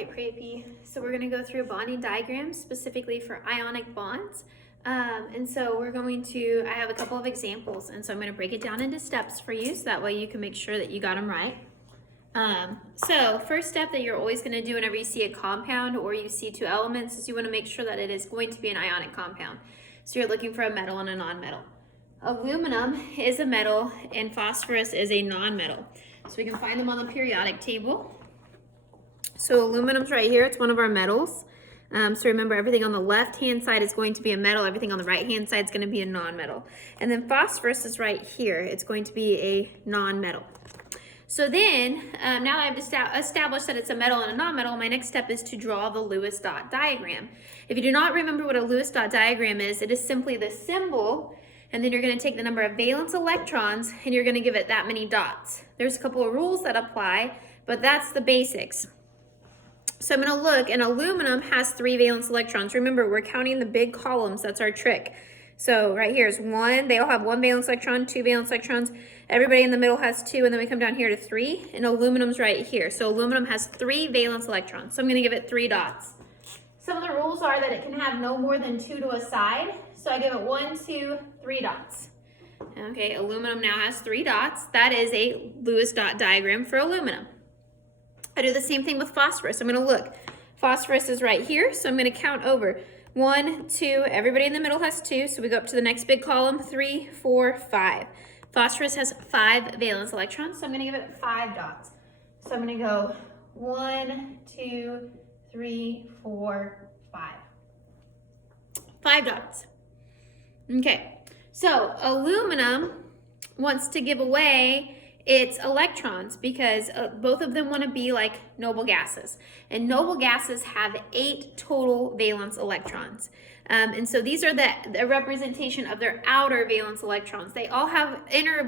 right, Preppy. So we're going to go through a bonding diagram specifically for ionic bonds. And so I have a couple of examples, and so I'm going to break it down into steps for you so that way you can make sure that you got them right. So first step that you're always going to do whenever you see a compound or you see two elements is you want to make sure that it is going to be an ionic compound. So you're looking for a metal and a nonmetal. Aluminum is a metal and phosphorus is a nonmetal. So we can find them on the periodic table. So aluminum's right here, it's one of our metals. So remember, everything on the left-hand side is going to be a metal, everything on the right-hand side is going to be a non-metal. And then phosphorus is right here, it's going to be a non-metal. So then, now that I've established that it's a metal and a non-metal, my next step is to draw the Lewis dot diagram. If you do not remember what a Lewis dot diagram is, it is simply the symbol, and then you're going to take the number of valence electrons, and you're going to give it that many dots. There's a couple of rules that apply, but that's the basics. So I'm going to look, and aluminum has 3 valence electrons. Remember, we're counting the big columns. That's our trick. So right here is 1. They all have 1 valence electron, 2 valence electrons. Everybody in the middle has 2, and then we come down here to 3, and aluminum's right here. So aluminum has 3 valence electrons. So I'm going to give it 3 dots. Some of the rules are that it can have no more than 2 to a side. So I give it 1, 2, 3 dots. Okay, aluminum now has 3 dots. That is a Lewis dot diagram for aluminum. I do the same thing with phosphorus. I'm going to look. Phosphorus is right here, so I'm going to count over. 1, 2, everybody in the middle has 2, so we go up to the next big column, 3, 4, 5. Phosphorus has 5 valence electrons, so I'm going to give it 5 dots. So I'm going to go 1, 2, 3, 4, 5. 5 dots. Okay, so aluminum wants to give away its electrons because both of them want to be like noble gases. And noble gases have 8 total valence electrons. And so these are the representation of their outer valence electrons. They all have inner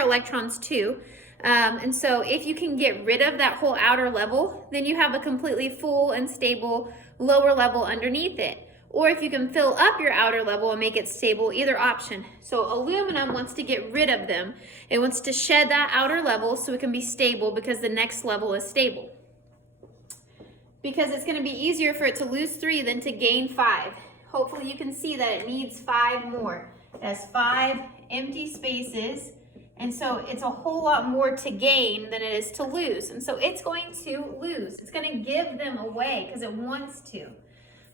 electrons too. And so if you can get rid of that whole outer level, then you have a completely full and stable lower level underneath it. Or if you can fill up your outer level and make it stable, either option. So aluminum wants to get rid of them. It wants to shed that outer level so it can be stable because the next level is stable. Because it's going to be easier for it to lose 3 than to gain 5. Hopefully you can see that it needs 5 more. It has 5 empty spaces. And so it's a whole lot more to gain than it is to lose. And so it's going to lose. It's going to give them away because it wants to.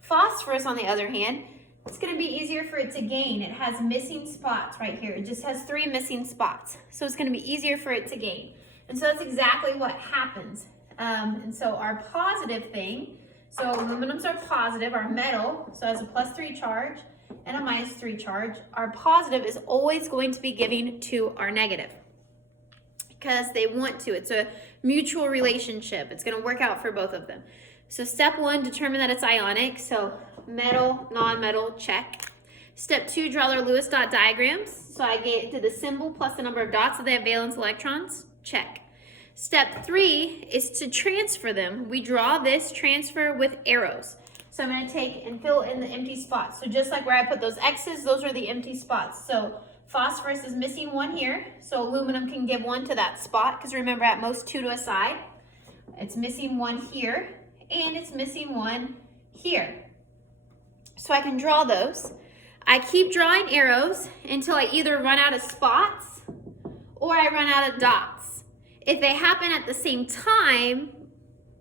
Phosphorus, on the other hand, it's going to be easier for it to gain. It has missing spots right here. It just has 3 missing spots. So it's going to be easier for it to gain. And so that's exactly what happens. And so our positive thing, so aluminums are positive, our metal, so it has a +3 charge and a -3 charge. Our positive is always going to be giving to our negative because they want to. It's a mutual relationship. It's going to work out for both of them. So step 1, determine that it's ionic. So metal, non-metal, check. Step 2, draw their Lewis dot diagrams. So I did the symbol plus the number of dots that they have valence electrons, check. Step 3 is to transfer them. We draw this transfer with arrows. So I'm going to take and fill in the empty spots. So just like where I put those X's, those are the empty spots. So phosphorus is missing 1 here. So aluminum can give 1 to that spot because remember at most 2 to a side. It's missing 1 here. And it's missing 1 here. So I can draw those. I keep drawing arrows until I either run out of spots or I run out of dots. If they happen at the same time,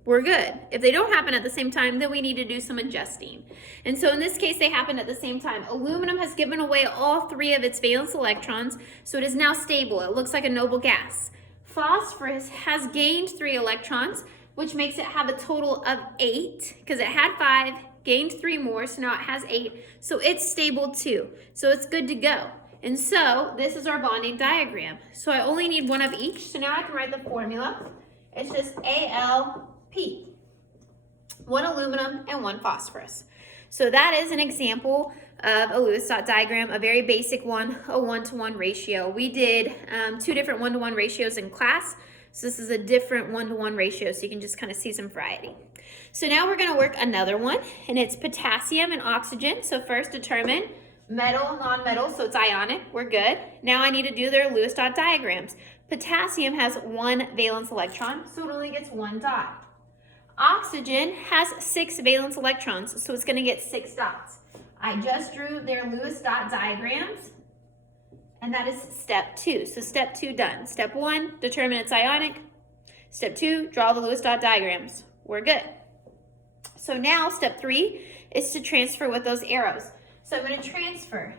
we're good. If they don't happen at the same time, then we need to do some adjusting. And so in this case, they happen at the same time. Aluminum has given away all 3 of its valence electrons, so it is now stable. It looks like a noble gas. Phosphorus has gained 3 electrons, which makes it have a total of 8 because it had 5, gained 3 more, so now it has 8. So it's stable too. So it's good to go. And so this is our bonding diagram. So I only need 1 of each. So now I can write the formula. It's just ALP. 1 aluminum and 1 phosphorus. So that is an example of a Lewis dot diagram, a very basic one, a 1-to-1 ratio. We did 2 different 1-to-1 ratios in class. So this is a different 1-to-1 ratio, so you can just kind of see some variety. So now we're going to work another one, and it's potassium and oxygen. So first determine metal, non-metal, so it's ionic. We're good. Now I need to do their Lewis dot diagrams. Potassium has 1 valence electron, so it only gets 1 dot. Oxygen has 6 valence electrons, so it's going to get 6 dots. I just drew their Lewis dot diagrams, and that is step 2. So step 2 done. Step 1, determine its ionic. Step 2, draw the Lewis dot diagrams. We're good. So now step 3 is to transfer with those arrows. So I'm going to transfer.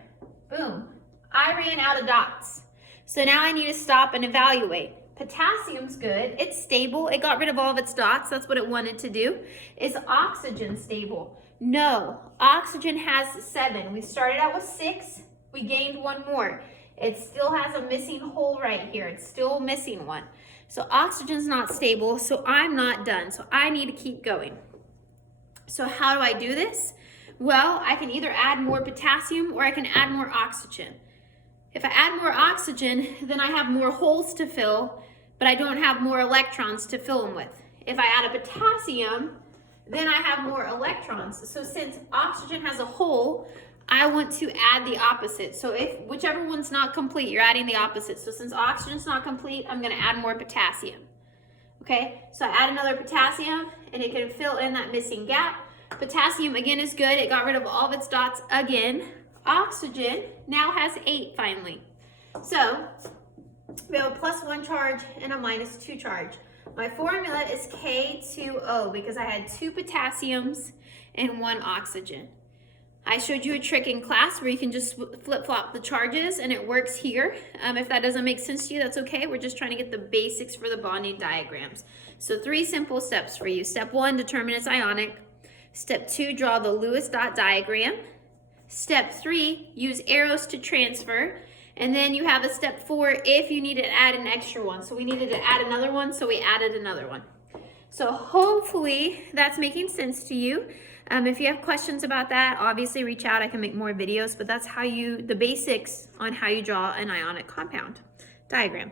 Boom. I ran out of dots. So now I need to stop and evaluate. Potassium's good. It's stable. It got rid of all of its dots. That's what it wanted to do. Is oxygen stable? No. Oxygen has 7. We started out with 6. We gained 1 more. It still has a missing hole right here. It's still missing one. So oxygen's not stable, so I'm not done. So I need to keep going. So how do I do this? Well, I can either add more potassium or I can add more oxygen. If I add more oxygen, then I have more holes to fill, but I don't have more electrons to fill them with. If I add a potassium, then I have more electrons. So since oxygen has a hole, I want to add the opposite. So if whichever one's not complete, you're adding the opposite. So since oxygen's not complete, I'm going to add more potassium. Okay, so I add another potassium and it can fill in that missing gap. Potassium again is good. It got rid of all of its dots again. Oxygen now has 8 finally. So we have a +1 charge and a -2 charge. My formula is K2O because I had 2 potassiums and 1 oxygen. I showed you a trick in class where you can just flip-flop the charges and it works here. If that doesn't make sense to you, that's okay. We're just trying to get the basics for the bonding diagrams. So 3 simple steps for you. Step 1, determine its ionic. Step 2, draw the Lewis dot diagram. Step 3, use arrows to transfer. And then you have a step 4 if you need to add an extra one. So we needed to add another one, so we added another one. So hopefully that's making sense to you. If you have questions about that, obviously reach out. I can make more videos, but that's how the basics on how you draw an ionic compound diagram.